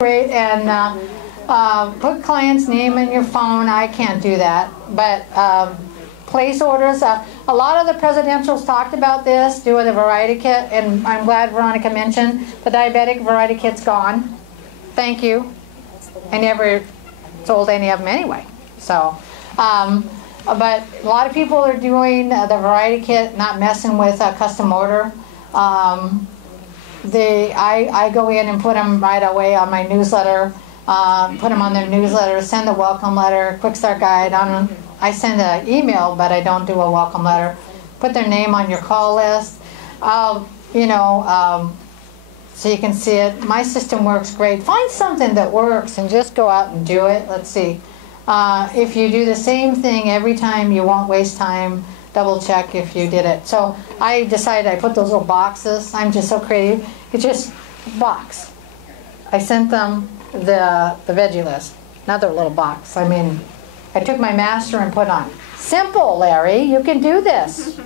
great, and put client's name in your phone. I can't do that, but place orders. A lot of the presidentials talked about this, doing the variety kit, and I'm glad Veronica mentioned the diabetic variety kit's gone. Thank you. I never sold any of them anyway. So, but a lot of people are doing the variety kit, not messing with a custom order. I go in and put them right away on my newsletter, put them on their newsletter, send a welcome letter, quick start guide. I send an email, but I don't do a welcome letter. Put their name on your call list, you know, so you can see it. My system works great. Find something that works and just go out and do it. Let's see. If you do the same thing every time, you won't waste time. Double check if you did it. So I decided I put those little boxes. I'm just so creative. It's just a box. I sent them the veggie list. Another little box. I mean, I took my master and put on. Simple, Larry. You can do this.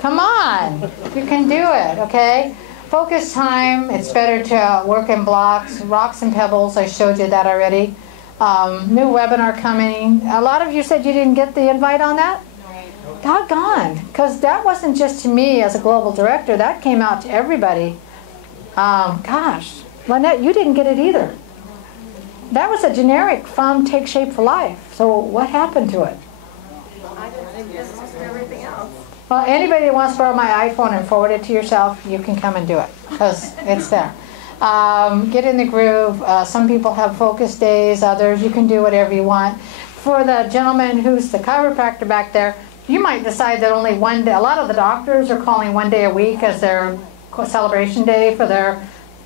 Come on. You can do it, okay? Focus time. It's better to work in blocks. Rocks and pebbles. I showed you that already. New webinar coming. A lot of you said you didn't get the invite on that? Doggone, because that wasn't just to me as a global director, that came out to everybody. Gosh, Lynette, you didn't get it either. That was a generic from Take Shape for Life. So what happened to it? I didn't get everything else. Well, anybody that wants to borrow my iPhone and forward it to yourself, you can come and do it, because it's there. Get in the groove. Some people have focus days, others you can do whatever you want. For the gentleman who's the chiropractor back there, you might decide that only one day. A lot of the doctors are calling one day a week as their celebration day for their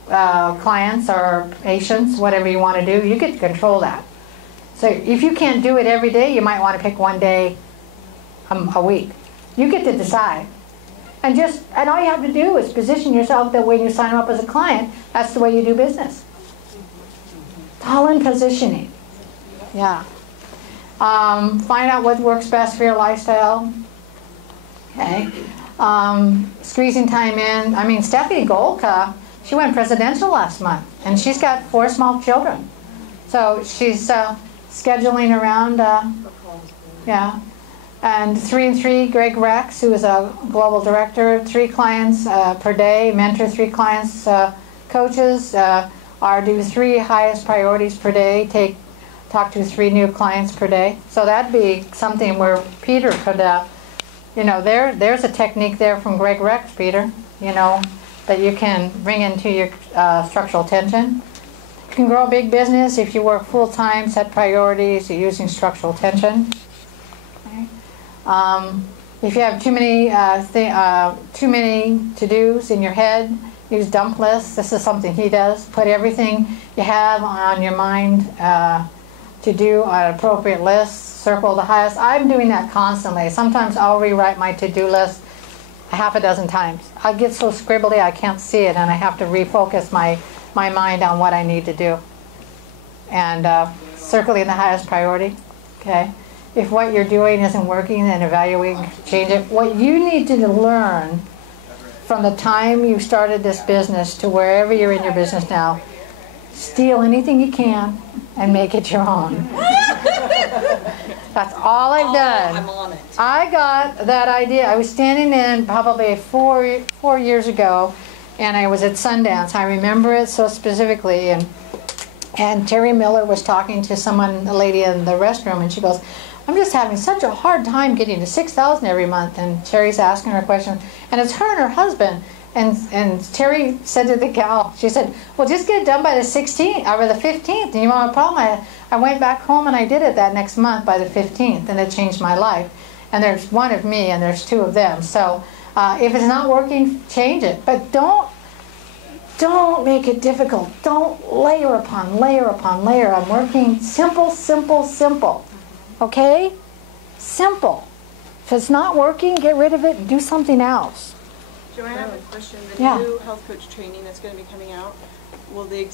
clients or patients, whatever you want to do. You get to control that. So if you can't do it every day, you might want to pick one day a week. You get to decide. And all you have to do is position yourself that when you sign up as a client, that's the way you do business. It's all in positioning. Yeah. Find out what works best for your lifestyle. Okay. Squeezing time in. I mean, Stephanie Golka, she went presidential last month, and she's got 4 small children. So she's scheduling around, yeah. And 3 and 3, Greg Rex, who is a global director, 3 clients per day, mentor 3 clients, coaches, do 3 highest priorities per day, talk to 3 new clients per day. So that'd be something where Peter could, you know, there's a technique there from Greg Rex, Peter, you know, that you can bring into your structural tension. You can grow a big business if you work full-time, set priorities, you're using structural tension. Okay. If you have too many to-dos in your head, use dump lists. This is something he does. Put everything you have on your mind to do on appropriate lists. Circle the highest. I'm doing that constantly. Sometimes I'll rewrite my to-do list half a dozen times. I get so scribbly I can't see it, and I have to refocus my mind on what I need to do. And circling the highest priority. Okay. If what you're doing isn't working, then evaluating, change it. What you need to learn from the time you started this business to wherever you're in your business now, steal anything you can and make it your own. That's all I've done. I'm on it. I got that idea. I was standing in probably four years ago, and I was at Sundance. I remember it so specifically, and Terry Miller was talking to a lady in the restroom, and she goes, I'm just having such a hard time getting to 6,000 every month. And Terry's asking her a question, and it's her and her husband. And Terry said to the gal, she said, well, just get it done by the 16th, or the 15th. And you want a problem? I went back home and I did it that next month by the 15th, and it changed my life. And there's one of me, and there's 2 of them. So if it's not working, change it. But don't make it difficult. Don't layer upon layer upon layer. I'm working simple, simple, simple. Okay? Simple. If it's not working, get rid of it and do something else. Joanne, I have a question. The new health coach training that's going to be coming out, will the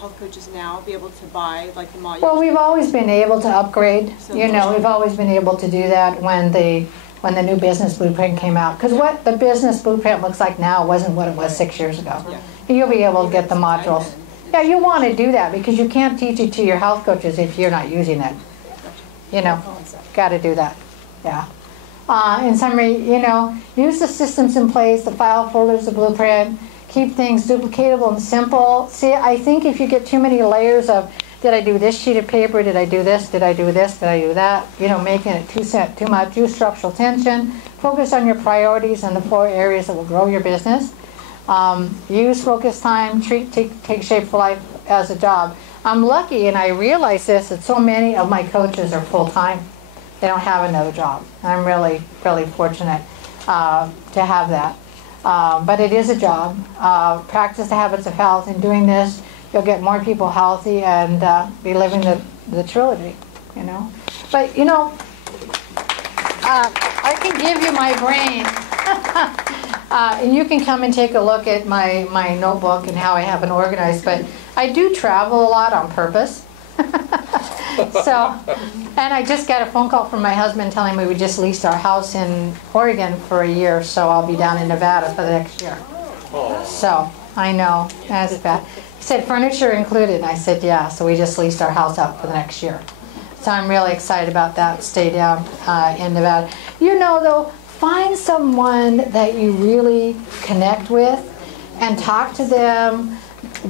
health coaches now be able to buy like the modules? Well, we've always been able to upgrade. So we've always been able to do that when the new business blueprint came out. Because what the business blueprint looks like now wasn't what it was 6 years ago. Yeah. You'll be able to get the modules. Yeah, you want to do that because you can't teach it to your health coaches if you're not using it. You know, got to do that. Yeah. In summary, you know, use the systems in place, the file folders, the blueprint, keep things duplicatable and simple. See, I think if you get too many layers of, did I do this sheet of paper, did I do this, did I do this, did I do that, you know, making it too much, use structural tension, focus on your priorities and the 4 areas that will grow your business. Use focus time, take shape for life as a job. I'm lucky, and I realize this, that so many of my coaches are full-time. They don't have another job. I'm really, really fortunate to have that. But it is a job. Practice the habits of health. In doing this, you'll get more people healthy and be living the trilogy, you know. But, you know, I can give you my brain. And you can come and take a look at my notebook and how I have it organized. But I do travel a lot on purpose. So, and I just got a phone call from my husband telling me we just leased our house in Oregon for a year, so I'll be down in Nevada for the next year. So, I know, that's bad. He said, furniture included. And I said, yeah, so we just leased our house out for the next year. So I'm really excited about that, stay down in Nevada. You know, though, find someone that you really connect with and talk to them,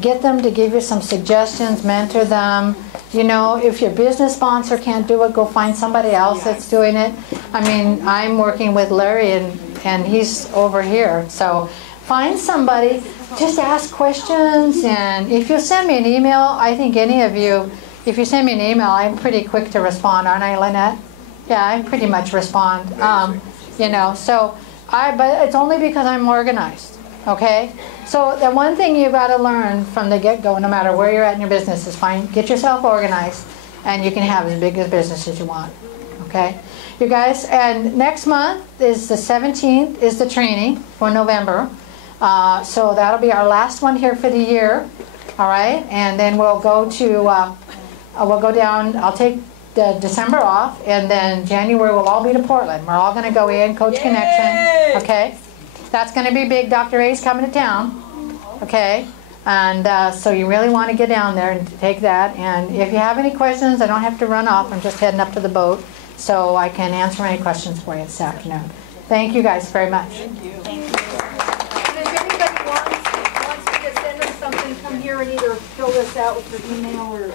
get them to give you some suggestions, mentor them. You know, if your business sponsor can't do it, go find somebody else that's doing it. I mean, I'm working with Larry and he's over here. So find somebody, just ask questions, and if you send me an email, I think any of you, if you send me an email, I'm pretty quick to respond, aren't I, Lynette? Yeah, I pretty much respond. You know, so but it's only because I'm organized, okay? So the one thing you've got to learn from the get-go, no matter where you're at in your business, is get yourself organized, and you can have as big a business as you want, okay? You guys, and next month is the 17th, is the training for November. So that'll be our last one here for the year, all right? And then we'll go to, we'll go down, I'll take the December off, and then January we'll all be to Portland. We're all going to go in, Coach Connection, okay? That's going to be big. Dr. A's coming to town, okay? And so you really want to get down there and take that. And if you have any questions, I don't have to run off. I'm just heading up to the boat, so I can answer any questions for you this afternoon. Thank you guys very much. Thank you. And if anybody wants me to send them something, come here and either fill this out with your email or